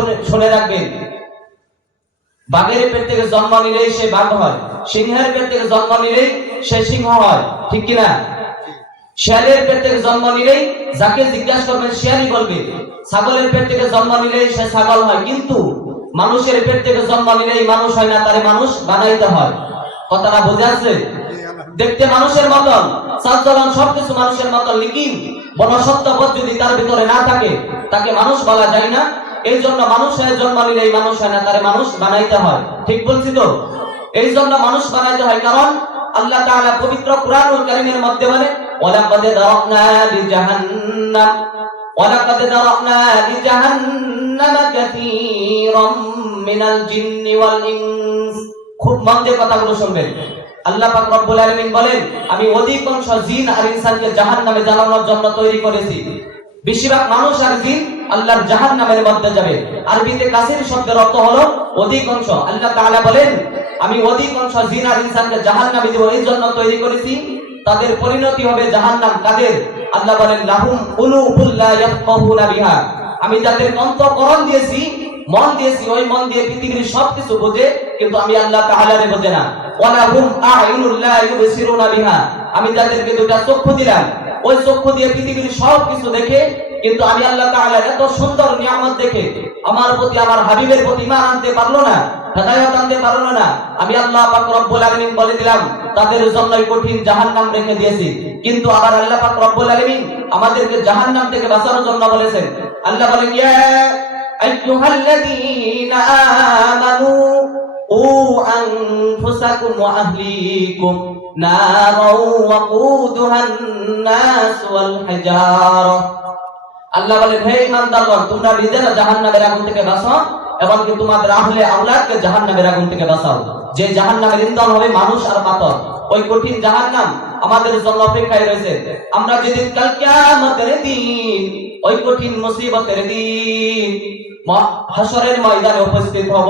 শুনে- রাখবেন। বাঘের পেট থেকে জন্ম নিলেই সে বাঘ হয়, সিংহের পেট থেকে জন্ম নিলেই সে সিংহ হয়, ঠিক কিনা? শিয়ালের পেট থেকে জন্ম নিলেই যাকে জিজ্ঞাসা করবেন শিয়ালই বলবে, ছাগলের পেট থেকে জন্ম নিলেই সে ছাগল হয়। কিন্তু মানুষের পেট থেকে জন্ম নিলেই মানুষ হয় না, তারে মানুষ বানাইতে হয়। কথাটা বুঝে আছে দেখতে মানুষের মতন চালচলন সবকিছু মানুষের মতন লিকিন বনসত্ত্ববোধ যদি তার ভিতরে না থাকে, তাকে মানুষ বলা যায় না। এই জন্য মানুষ নিলেই মানুষ হয় না, তারে মানুষ বানাইতে হয়। ঠিক বলছি তো? এই জন্য মানুষ বানাইতে হয় কারণ আল্লাহ পবিত্র মধ্যে বলে খুব মন কথাগুলো শুনবেন। আল্লাহ পাক রব্বুল আলামিন বলেন, আমি অধিকাংশ জিন আর ইনসানকে জাহান্নামে জ্বালানোর জন্য তৈরি করেছি। বেশিরভাগ মানুষ আর জিন আল্লাহর জাহান্নামের মধ্যে যাবে। আরবিতে কাসির শব্দের অর্থ হলো অধিকাংশ। আল্লাহ তাআলা বলেন, আমি অধিকাংশ জিন আর ইনসানকে জাহান্নামে এই জন্য তৈরি করেছি, তাদের পরিণতি হবে জাহান্নাম কাদের? আল্লাহ বলেন, লাহুম উলুবুল লা ইয়াফকাহুনা বিহা। আমি যাদের অন্তঃকরণ দিয়েছি, মন দিয়েছি, ওই মন দিয়ে পৃথিবীর সবকিছু বোঝে, কিন্তু আমি আল্লাহ তাআলারে বোঝে না। ওয়ালাহুম আ'য়ুনুল লা ইউবসিরুনা বিহা। আমি যাদেরকে দুটা চক্ষু দিলাম। ওই চক্ষু দিয়ে পৃথিবীর সবকিছু দেখে, কিন্তু আমি আল্লাহ তাআলার এত সুন্দর নিয়ামত দেখে, আমার প্রতি আমার হাবিবের প্রতি ঈমান আনতে পারল না, হেদায়েত আনতে পারল না। আমি আল্লাহ পাক রব্বুল আলামিন বলে দিলাম, তাদের জন্যই কঠিন জাহান্নাম রেখে দিয়েছি। কিন্তু আবার আল্লাহ পাক রব্বুল আলামিন আমাদেরকে জাহান্নাম থেকে বাঁচানোর জন্য বলেছেন। আল্লাহ বলেন, ইয়া আইয়ুহাল্লাযীনা আমানু قوا أنفسكم وأهليكم نارا وقودها الناس والحجارة আল্লাহ বলেন হে ইমানদারগণ তোমরা নিজেরা জাহান্নামের আগুন থেকে বাঁচাও এবং কি তোমাদের আহলে আওলাদকে জাহান্নামের আগুন থেকে বাঁচাও যে জাহান্নামের ইন্ধন হবে মানুষ আর পাথর ওই কঠিন জাহান্নাম আমাদের জন্য অপেক্ষায় রয়েছে আমরা যেদিন কাল কিয়ামতের দিন ওই কঠিন মুসিবতের দিন ম- হাসরের ময়দানে উপস্থিত হব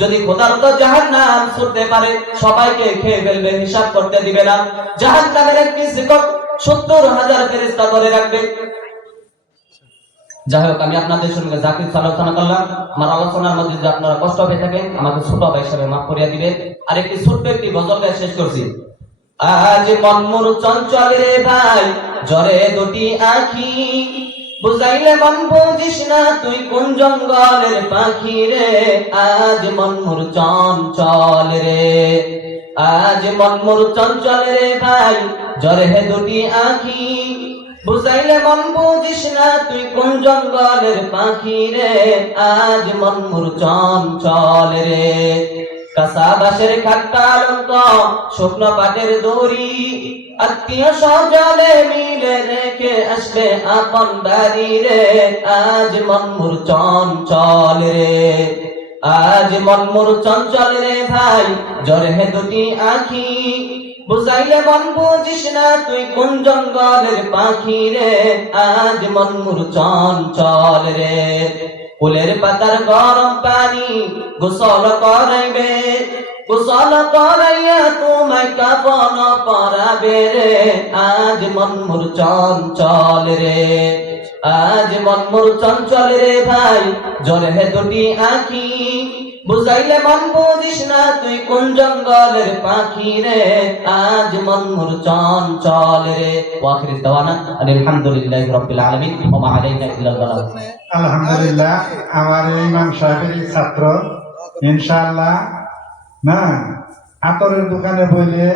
যদি খোদার তো জাহান্নাম ছুটতে পারে, সবাইকে খেয়ে ফেলবে, হিসাব করতে দিবে না। জাহান্নামের একটি শিক্ষক সত্তর হাজার ফেরেশতা করে রাখবে। যাই হোক, আমি আপনাদের সঙ্গে যা আলোচনা করলাম, আমার আলোচনার মধ্যে যদি আপনারা কষ্ট পেয়ে থাকেন, আমাকে ছোট ভাই হিসাবে মাফ করিয়া দিবেন। আর একটি ছোট্ট একটি গজল শেষ করছি। আজ মনমুর চঞ্চল ভাই, জ্বরে দুটি আখি বুঝাইলে মন বুঝিস না, তুই কোন জঙ্গলের পাখি রে? আজ মনমুর চঞ্চল রে। আজ মনমুর চঞ্চল রে ভাই, জ্বরে হে দুটি আখি। বুঝাইলে মন বুঝিস না, তুই কোন জঙ্গলের পাখি রে? আজ মন মুর চঞ্চল রে। কাঁচা বাঁশের খাট্টালঙ্ক শুকনো পাটের দড়ি। আত্মীয় স্বজনে মিলে রেখে আসবে আপন বাড়ি রে। আজ মন মুর চঞ্চল রে, আজ মন মুর চঞ্চল রে ভাই জ্বরে দুটি আখি। বুঝাইলে মন বুঝিস না তুই কোন জঙ্গলের পাখি রে। আজ মন মুর চঞ্চল রে। ফুলের পাতার গরম পানি গোসল করাইবে আজ মন মুর চঞ্চল রে। আজ মন মুর চঞ্চল রে ভাই জ্বরে হে দুটি আখি। বুঝাইলে মন বুঝিস না তুই কোন জঙ্গলের পাখি রে। আজ মন মুর চঞ্চল রে। ওয়াখির আলামিন আলহামদুলিল্লাহ, আমার ইমাম সাহেবের ছাত্র। ইনশাআল্লাহ না আতরের দোকানে বইলে